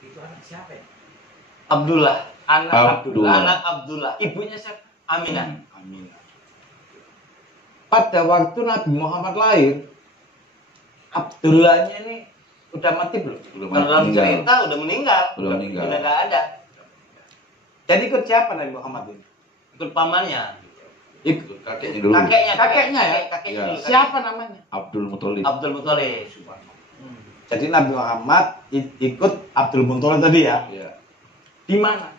Itu anak siapa ya? Abdullah. Anak Abdullah. Anak Abdullah. Ibunya siapa? Aminah. Aminah. Pada waktu Nabi Muhammad lahir, Abdullahnya ini udah mati belum? Belum Kalau dalam meninggal. cerita udah meninggal. Udah meninggal. Udah nggak ada. Jadi ikut siapa Nabi Muhammad ini? Ikut pamannya. Ikut Kakeknya dulu. Kakeknya ya? Kakeknya Iya. dulu. siapa namanya? Abdul Muthalib. Abdul Muthalib. Jadi Nabi Muhammad ikut Abdul Muthalib tadi ya? Iya. Di mana?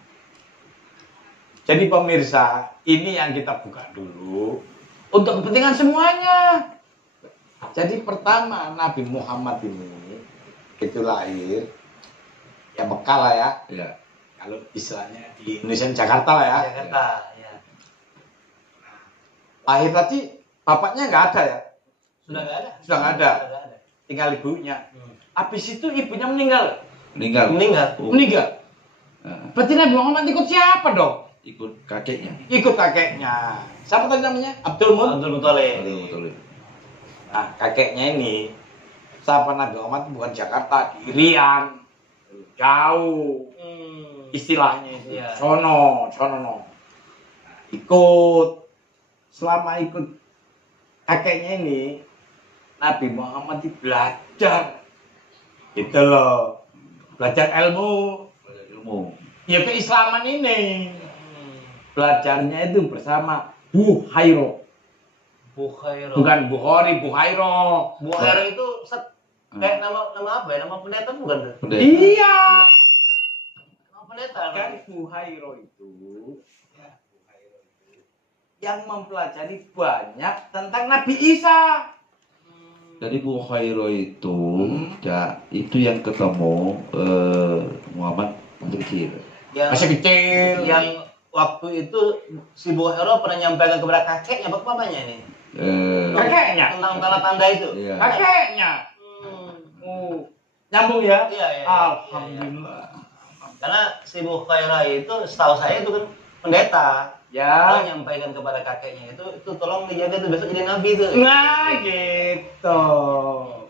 Jadi pemirsa, ini yang kita buka dulu untuk kepentingan semuanya. Jadi pertama Nabi Muhammad ini itu lahir ya Mekah lah ya. Iya. Kalau istilahnya di Indonesia Jakarta lah ya. Jakarta. Ya. Lahir tadi bapaknya nggak ada ya, Sudah nggak ada. Sudah nggak ada. Sudah nggak ada. tinggal ibunya. Habis itu ibunya meninggal. Meninggal. Meninggal. Meninggal. Nah, Berarti Nabi Muhammad ikut siapa dong? ikut kakeknya. Ikut kakeknya. Siapa tadi namanya? Abdul Muthalib. Abdul Muthalib. Abdul Muthalib. Nah, kakeknya ini siapa Nabi Muhammad bukan Jakarta, di Irian. Jauh istilahnya itu. Iya. Sono. Nah, ikut. Selama ikut kakeknya ini Nabi Muhammad itu belajar. Gitu loh. Belajar ilmu. Belajar ilmu. Ya keislaman ini. Belajarnya itu bersama Buhairo. Bukhairo. Bukan Bukhari, Buhairo. Bukhairo itu kayak nama apa ya? Nama pendeta bukan tuh? Pendeta. Iya. Nama pendeta. Kan Buhairo itu yang mempelajari banyak tentang Nabi Isa. Dari Bukhairo itu, ya, itu yang ketemu Muhammad masih kecil. Masih kecil. Yang waktu itu si Bukhairo pernah nyampaikan kepada kakeknya apa pamannya ini? Kakeknya. Tentang tanda-tanda itu. Iya. Kakeknya. Nyambung ya? Iya. Alhamdulillah. Karena si Bukhairo itu setahu saya itu kan pendeta. Dia Ya. nyampaikan kepada kakeknya itu tolong dijaga tuh besok jadi nabi tuh. Nah, gitu.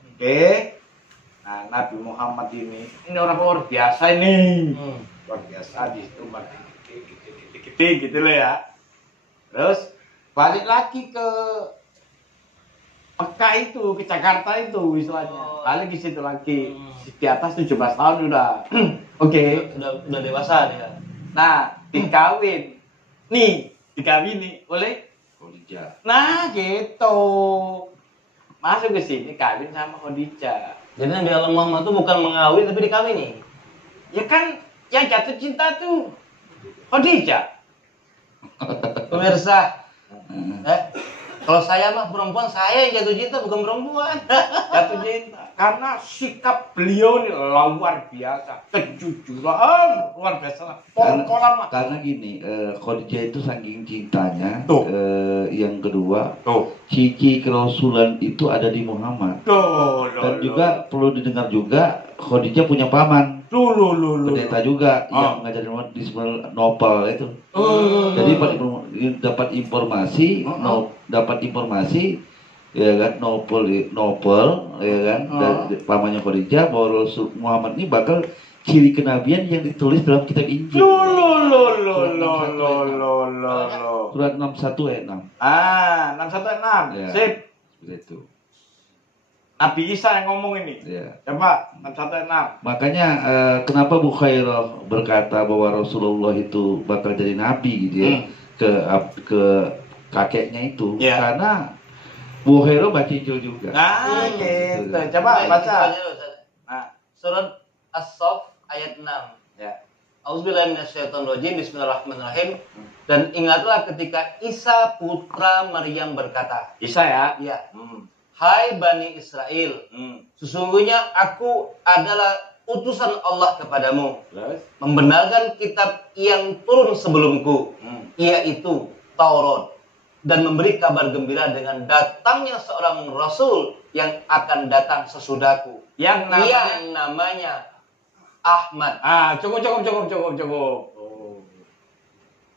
Oke. Nah, Nabi Muhammad ini orang luar biasa ini. Luar biasa di situ gede gitu loh ya. Terus balik lagi ke Mekah itu, ke Jakarta itu istilahnya. Balik di situ lagi. Di atas 17 tahun udah. Oke. Udah dewasa dia. Nah, dikawin. Nih, dikawini oleh Khadijah. nah gitu. Masuk ke sini kawin sama Khadijah. Jadi Nabi Allah Muhammad itu bukan mengawin tapi dikawini. Ya kan yang jatuh cinta tuh Khadijah. Pemirsa, kalau saya mah perempuan, saya yang jatuh cinta bukan perempuan. Jatuh cinta karena sikap beliau ini luar biasa, kejujuran luar biasa lah. Pol-polan lah. Karena gini, Khadijah itu saking cintanya. Tuh. Yang kedua, Tuh. ciri kerasulan itu ada di Muhammad. Dan juga perlu didengar juga, Khadijah punya paman. Pendeta juga yang ngajarin Muhammad di sebelah Nopal itu. Jadi dapat informasi, ya kan, Nopal ya kan, dari pamannya Khadijah bahwa Rasul Muhammad ini bakal ciri kenabian yang ditulis dalam kitab Injil. Surat 61 ayat 6. 616. Ya. Sip. Seperti itu. Nabi Isa yang ngomong ini. Ya. Coba 616. Makanya kenapa Bukhairah berkata bahwa Rasulullah itu bakal jadi nabi gitu ya, ke kakeknya itu, Ya. karena Bukhairah baca Injil juga. Nah, gitu. Coba baca. Nah, Surat As-Saff ayat 6. ya. Auzubillahi minasyaitonirrajim. Bismillahirrahmanirrahim. Dan ingatlah ketika Isa putra Maryam berkata, Isa ya. ya, hai Bani Israel, sesungguhnya aku adalah utusan Allah kepadamu, Terus? membenarkan kitab yang turun sebelumku, yaitu Taurat, dan memberi kabar gembira dengan datangnya seorang Rasul yang akan datang sesudahku, Yang namanya Ahmad. Cukup. Oh.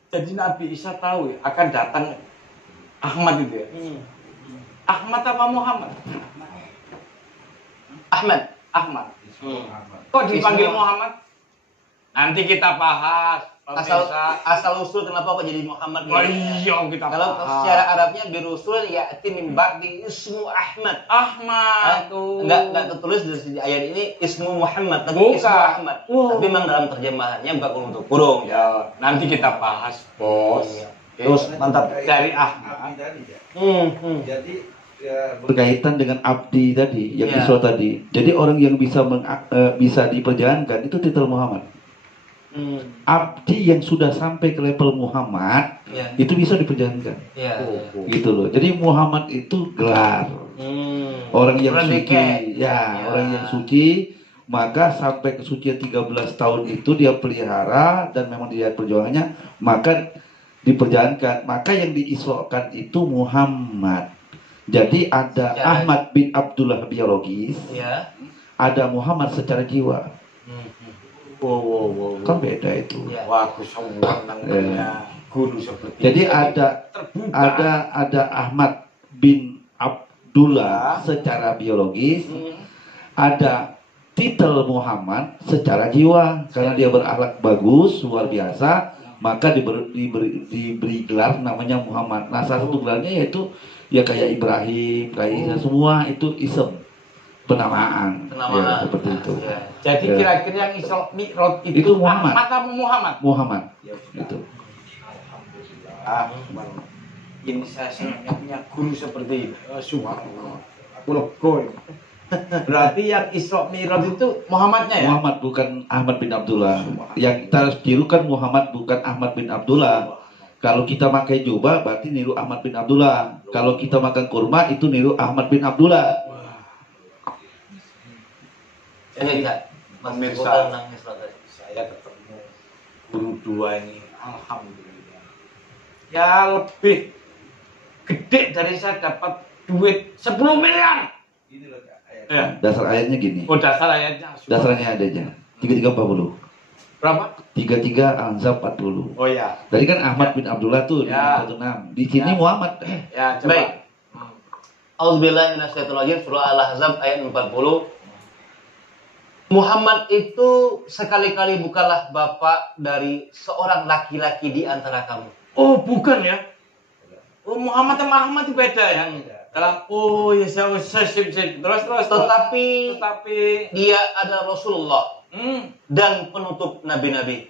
Jadi Nabi Isa tahu ya, akan datang Ahmad itu ya. Ahmad apa Muhammad? Ahmad. Ahmad. Kok dipanggil Muhammad? Nanti kita bahas. Asal usul kenapa kok jadi Muhammad? Oh iya, kita kalau bahas. secara Arabnya birusul ya'ti min ba'di ismu Ahmad. Ahmad. Enggak tertulis di ayat ini ismu Muhammad, tapi Bukan. ismu Ahmad. Tapi memang dalam terjemahannya bukan kurung untuk kurung. Ya, nanti kita bahas, Bos. Iya. Terus mantap dari Ahmad. Jadi berkaitan dengan abdi tadi, yang Ya. Isra tadi. Jadi orang yang bisa diperjalankan itu titel Muhammad. Abdi yang sudah sampai ke level Muhammad Ya. itu bisa diperjalankan, Ya. gitu loh. Jadi Muhammad itu gelar orang yang suci, ya, orang yang suci. Maka sampai kesucian 13 tahun itu dia pelihara dan memang dia perjuangannya, maka diperjalankan. Maka yang diisrokan itu Muhammad. Jadi ada Ahmad bin Abdullah biologis, Ya. ada Muhammad secara jiwa. Wow. Kan beda itu. Ya. Wah, aku sombong namanya guru seperti Jadi ini. ada Ahmad bin Abdullah secara biologis, ada titel Muhammad secara jiwa karena dia berakhlak bagus luar biasa, maka diberi gelar namanya Muhammad. Nah, salah satu gelarnya yaitu ya kayak Ibrahim, kayak Isa, semua itu isem, penamaan. Ya, seperti itu. Ya. Jadi Ya. kira-kira yang Isra Mi'raj Itu Muhammad. Ahmad atau Muhammad? Muhammad. Itu. Alhamdulillah. Ini saya senangnya punya guru seperti ini. Subhanallah. Aku lega ini. Berarti yang Isra Mi'raj itu Muhammadnya ya? Muhammad bukan Ahmad bin Abdullah. Yang kita harus tirukan Muhammad bukan Ahmad bin Abdullah. Kalau kita pakai jubah berarti niru Ahmad bin Abdullah. Kalau kita makan kurma itu niru Ahmad bin Abdullah. Ini enggak. Pemirsa. Nangis tadi. Saya ketemu guru dua ini, alhamdulillah. Ya lebih gede dari saya dapat duit 10 miliar. Ya. Dasar ayatnya gini. Oh, dasar ayatnya. Dasarnya ada aja. 3340. Berapa? 33 Al-Anzab 40. Oh ya. Tadi kan Ahmad bin Abdullah tuh Ya. 16. Di sini Ya. Muhammad. Ya, coba. Baik. Auzubillahi minasyaitonirrajim, surah Al-Ahzab ayat 40. Muhammad itu sekali-kali bukanlah bapak dari seorang laki-laki di antara kamu. Oh, bukan ya? Oh, Muhammad sama Ahmad itu beda ya? Dalam saya sip. Terus. Tetapi Dia dia adalah Rasulullah dan penutup nabi-nabi.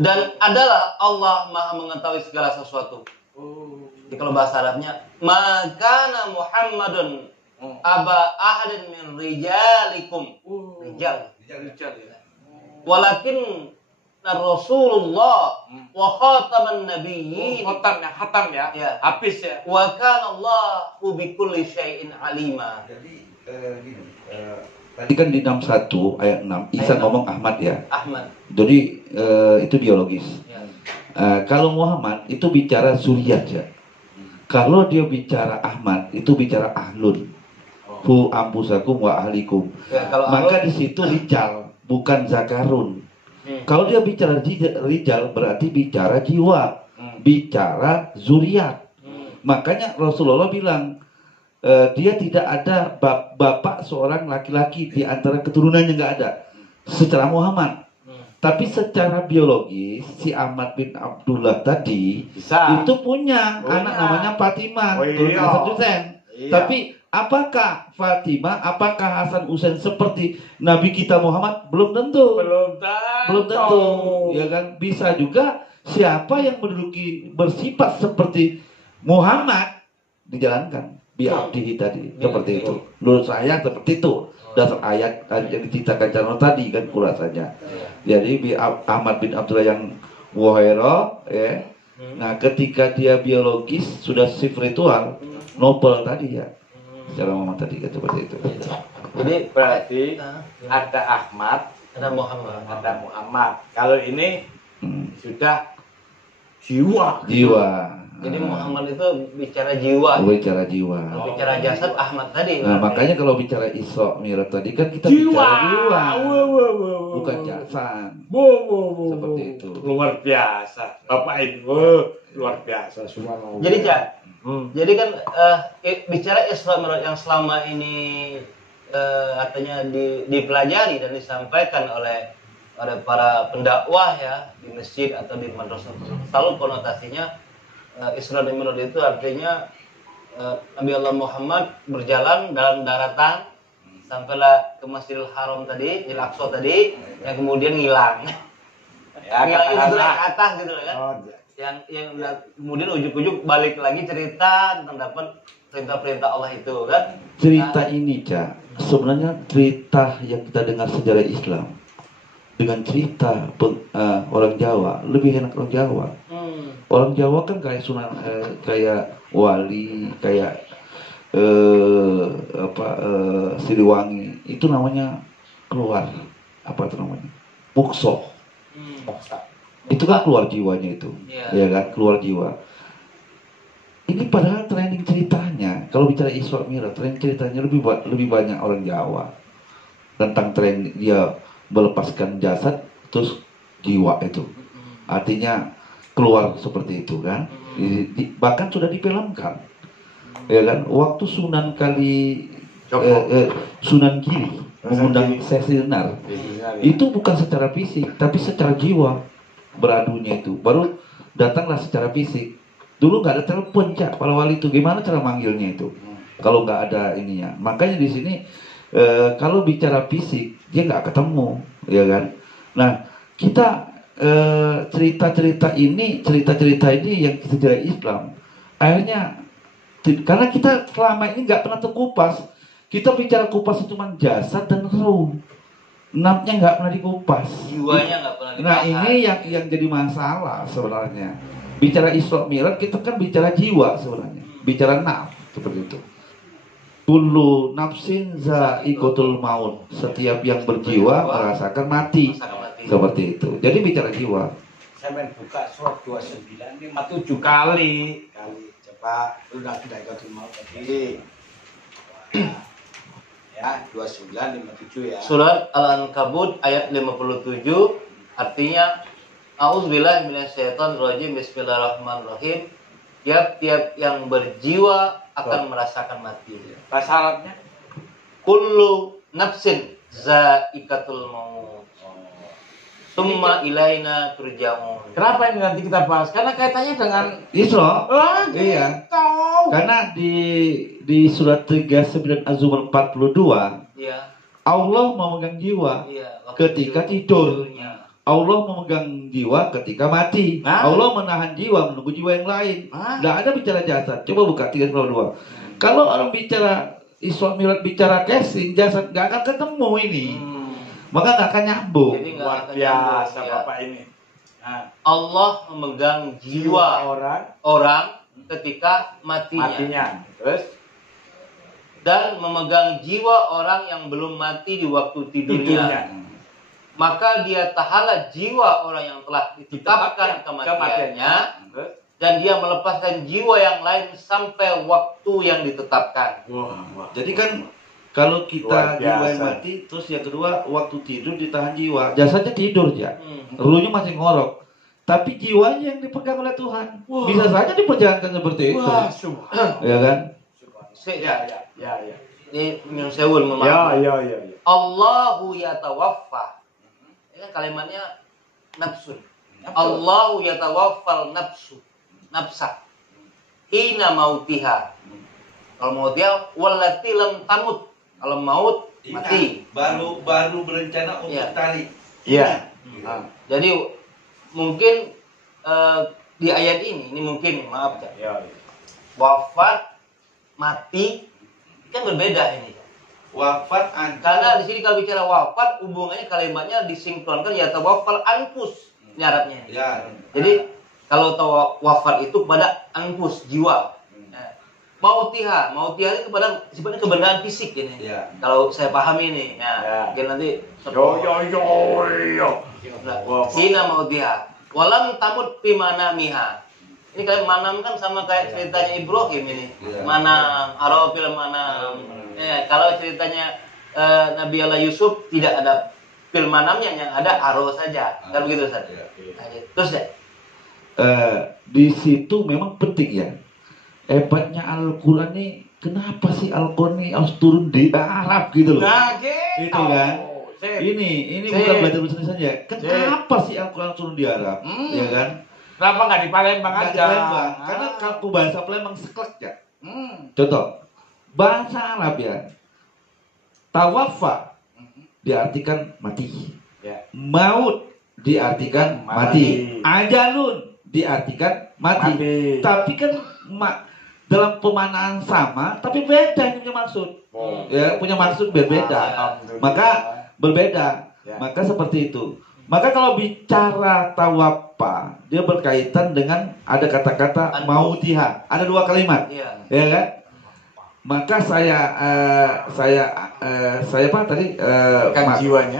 Dan adalah Allah Maha mengetahui segala sesuatu. Jadi kalau bahasa Arabnya, "Makana Muhammadun aba ahadin min rijalikum." Rijal. ya. Walakin Rasulullah wa khataman nabiyyin Hatam ya? Ya. Habis ya? wa kana Allahu bikulli syai'in alima. Jadi gini. Tadi kan di 61 ayat 6 Isa Ayat 6. ngomong Ahmad ya. Ahmad. Jadi itu biologis. Ya. Kalau Muhammad itu bicara zuriat ya. Kalau dia bicara Ahmad itu bicara ahlun. Fu ampusakum wa ahlikum. Ya, kalau Maka Ahlun- di situ rijal bukan zakarun. Kalau dia bicara rijal berarti bicara jiwa, bicara zuriat. Makanya Rasulullah bilang dia tidak ada bapak seorang laki-laki di antara keturunannya, nggak ada. Secara Muhammad. Tapi secara biologis si Ahmad bin Abdullah tadi Bisa. itu punya Punya. anak namanya Fatimah, Oh, turun iya. Hasan Husain. Iya. Tapi apakah Fatimah, apakah Hasan Husain seperti Nabi kita Muhammad? Belum tentu. Belum tentu. Ya kan? Bisa juga siapa yang bersifat seperti Muhammad dijalankan. Biabdihi tadi seperti itu. Menurut saya seperti itu. Dasar ayat yang diceritakan Cano tadi kan ulasannya. Jadi Ahmad bin Abdullah yang Wahaira ya. Nah, ketika dia biologis sudah spiritual, Nobel tadi ya. Secara Muhammad tadi kan seperti itu. Jadi Berarti ada Ahmad, ada Muhammad. ada Muhammad. Kalau ini sudah jiwa. Jiwa. Jadi Muhammad itu bicara jiwa. Bicara jiwa. Kalau bicara jasad Ahmad tadi. Nah, makanya kalau bicara Isra Mi'raj tadi kan kita Jiwa. bicara jiwa. Wow. Bukan jasad. Wow. Seperti itu. Luar biasa. Bapak Ibu, luar biasa. Subhanallah. Jadi Cak, jadi kan bicara Isra Mi'raj yang selama ini artinya dipelajari dan disampaikan oleh ada para pendakwah ya di masjid atau di madrasah selalu konotasinya Isra dan Mi'raj itu artinya Nabi Allah Muhammad berjalan dalam daratan sampailah ke Masjidil Haram tadi, Al-Aqsa tadi, yang kemudian ngilang. Ya, Ngilang itu katakanlah. naik ke atas gitu kan. Oh, Yang kemudian ujuk-ujuk balik lagi cerita tentang dapat perintah-perintah Allah itu kan. Cerita ini, Cak, sebenarnya cerita yang kita dengar sejarah Islam dengan cerita orang Jawa lebih enak orang Jawa. Orang Jawa kan kayak kayak wali, kayak Siliwangi, itu namanya keluar apa itu namanya? Mukso. Itu kan keluar jiwanya itu. Ya kan, keluar jiwa. Ini padahal trending ceritanya, kalau bicara Isra Mi'raj, trending ceritanya lebih banyak orang Jawa. Tentang tren dia melepaskan jasad terus jiwa itu. Artinya keluar seperti itu kan. Bahkan sudah difilmkan. Ya kan, waktu Sunan Sunan Giri mengundang Sesinar, itu bukan secara fisik tapi secara jiwa beradunya itu. Baru datanglah secara fisik. Dulu nggak ada telepon, Cak, para wali itu gimana cara manggilnya itu? Kalau nggak ada ininya. Makanya di sini kalau bicara fisik dia nggak ketemu, ya kan? Nah, kita cerita-cerita ini yang sejarah Islam akhirnya karena kita selama ini nggak pernah terkupas. Kita bicara kupas itu cuma jasad dan ruh, napnya nggak pernah dikupas, Jiwanya nggak pernah dibahas. Nah ini yang jadi masalah sebenarnya. Bicara Isra Mi'raj kita kan bicara jiwa sebenarnya, bicara naf seperti itu. Kullu nafsin za'iqatul maut. Setiap yang berjiwa merasakan mati. Seperti itu. Jadi bicara jiwa. Saya main buka surat 29 ini 7 kali. Coba sudah za'iqatul maut tadi. Ya, 29 57 ya. Surat Al-Ankabut ayat 57 artinya A'udzubillahi minasyaitonirrajim. Bismillahirrahmanirrahim. Tiap-tiap yang berjiwa akan merasakan mati. Bahasa Arabnya? Kullu nafsin za'iqatul maut. Summa ilaina turja'un. Kenapa ini nanti kita bahas? Karena kaitannya dengan Isra. Iya. Karena di surat 39 Az-Zumar 42, Iya. Allah memegang jiwa ketika tidur. Allah memegang jiwa ketika mati. Allah menahan jiwa menunggu jiwa yang lain. Nggak ada bicara jasad. Coba buka 32. Kalau orang bicara Isra Mi'raj bicara casing, jasad nggak akan ketemu ini. Maka nggak akan nyambung. Jadi Luar biasa Bapak ini. Nah, Allah memegang jiwa orang ketika matinya. Terus Dan memegang jiwa orang yang belum mati di waktu tidurnya. Maka dia tahala jiwa orang yang telah ditetapkan kematiannya, dan dia melepaskan jiwa yang lain sampai waktu yang ditetapkan. Jadi kan kalau kita jiwa yang mati, terus yang kedua waktu tidur ditahan jiwa, jasadnya tidur ya, ruhnya masih ngorok, tapi jiwanya yang dipegang oleh Tuhan. Bisa saja diperjalankan seperti itu, ya kan? Ya. Ini yang sewul memahami. Ya. Allahu yatawaffa. Ini kan kalimatnya nafsun. Allahu yatawaffal nafsa hina mautiha. Kalau mautiha wallati lam tamut. Kalau maut mati. Baru berencana untuk tarik. Iya. Jadi mungkin di ayat ini mungkin maaf ya. Wafat mati kan berbeda ini. Wafat Karena di sini kalau bicara wafat hubungannya kalimatnya disinkronkan ya tawaffal anfus ini Arabnya. Ya. Jadi kalau wafat itu kepada anfus jiwa. Mautiha itu kepada sebenarnya kebenaran fisik ini. Ya. Kalau saya pahami ini. Nah, nanti Yo. Hina mautiha walam tamut fi manamiha. Ini kayak manam kan sama kayak ceritanya Ibrahim ini. Manam, arafil manam. Kalau ceritanya Nabi Allah Yusuf tidak ada fil manamnya, yang ada aro saja. Kan begitu Ustaz. Terus deh. Di situ memang penting ya. Hebatnya Al-Quran nih, kenapa sih Al-Quran ini harus turun di Arab gitu loh? Nah, gitu. Itu kan. Ini Sip. bukan belajar bahasa Indonesia saja. Kenapa sih Al-Quran turun di Arab? Ya kan? Kenapa nggak di Palembang Nggak di aja? Palembang. Karena kaku bahasa Palembang seklek ya. Hmm. Contoh, bahasa Arab ya. Tawafa diartikan mati. Ya. Maut diartikan mati. Ajalun diartikan mati. Tapi kan dalam pemanaan sama, tapi beda yang maksud. Ya, punya maksud berbeda. Maka berbeda. Ya. Maka seperti itu. Maka kalau bicara tawafa, dia berkaitan dengan ada kata-kata mautiha. Ada 2 kalimat. Iya. Ya kan? Maka saya apa tadi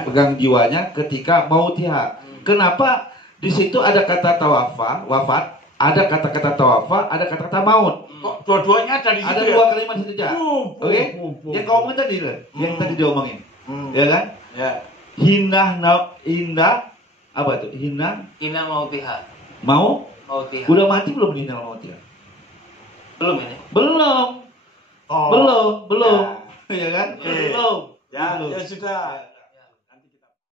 pegang jiwanya ketika mautiha. Kenapa di situ ada kata wafat, ada kata-kata tawafa, ada kata-kata maut. Kok dua-duanya ada di situ? Ada 2 kalimat situ aja. Oke? Yang kau omongin tadi yang tadi diomongin. Ya kan? Ya. Indah apa itu? Ina mautiha. Mautiha. Udah mati belum hina mautiha? Belum ini. Belum. Oh. Belum. Ya kan? Belum. Belum. Ya, Belum. ya sudah.